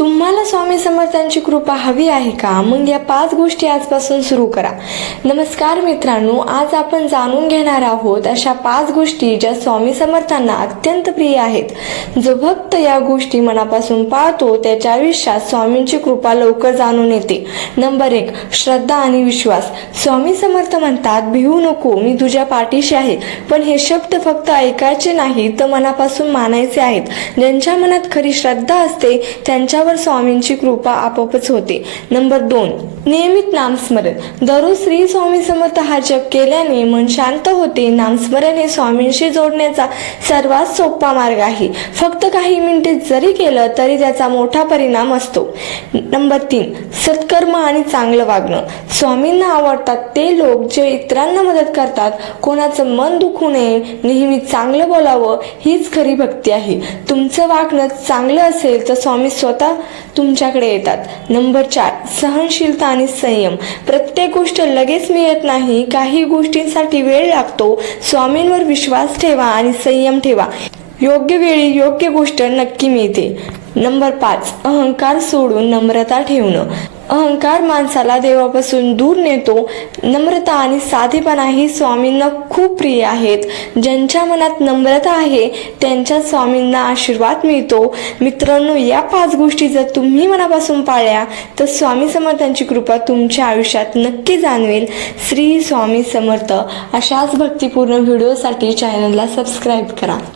तुम्हाला स्वामी समर्थांची कृपा हवी आहे का? मग या 5 गोष्टी आजपासून सुरू करा. नमस्कार मित्रांनो, आज आपण जाणून घेणार आहोत अशा 5 गोष्टी ज्या स्वामी समर्थांना अत्यंत प्रिय आहेत. जो भक्त या गोष्टी मनापासून पाळतो त्याच्या आयुष्यात स्वामींची कृपा लवकर जाणून येते. नंबर 1, श्रद्धा आणि विश्वास. स्वामी समर्थ म्हणतात, भिवू नको, मी तुझ्या पाठीशी आहे. पण हे शब्द फक्त ऐकायचे नाही तर मनापासून मानायचे आहेत. ज्यांच्या मनात खरी श्रद्धा असते त्यांच्यावर स्वामींची कृपा आपोआपच होते. नंबर 2, नियमित नामस्मरण. दररोज श्री स्वामी समर्थ हा जप केल्याने मन शांत होते. नामस्मरण हे स्वामींशी जोडण्याचा सर्वात सोपा मार्ग आहे. फक्त काही मिनिटे जरी केलं तरी त्याचा मोठा परिणाम असतो. नंबर 3, सत्कर्म आणि चांगलं वागणं. स्वामींना आवडतात ते लोक जे इतरांना मदत करतात. कोणाचं मन दुखू नये, नेहमी चांगलं बोलावं, हीच खरी भक्ती आहे. तुमचं वागणं चांगलं असेल तर स्वामी स्वतः तुमच्याकडे येतात. नंबर 4, सहनशीलता आणि संयम. प्रत्येक गोष्ट लगेच मिळत नाही, काही गोष्टींसाठी वेळ लागतो. स्वामींवर विश्वास ठेवा आणि संयम ठेवा. योग्य वेळी योग्य गोष्ट नक्की मिळते. नंबर 5, अहंकार सोडून नम्रता ठेवणं. अहंकार माणसाला देवापासून दूर नेतो. नम्रता आणि साधेपणा ही स्वामींना खूप प्रिय आहेत. ज्यांच्या मनात नम्रता आहे त्यांच्या स्वामींना आशीर्वाद मिळतो. मित्रांनो, या 5 गोष्टी जर तुम्ही मनापासून पाळल्या तर स्वामी समर्थांची कृपा तुमच्या आयुष्यात नक्की जाणवेल. श्री स्वामी समर्थ. अशाच भक्तिपूर्ण व्हिडिओसाठी चॅनलला सबस्क्राईब करा.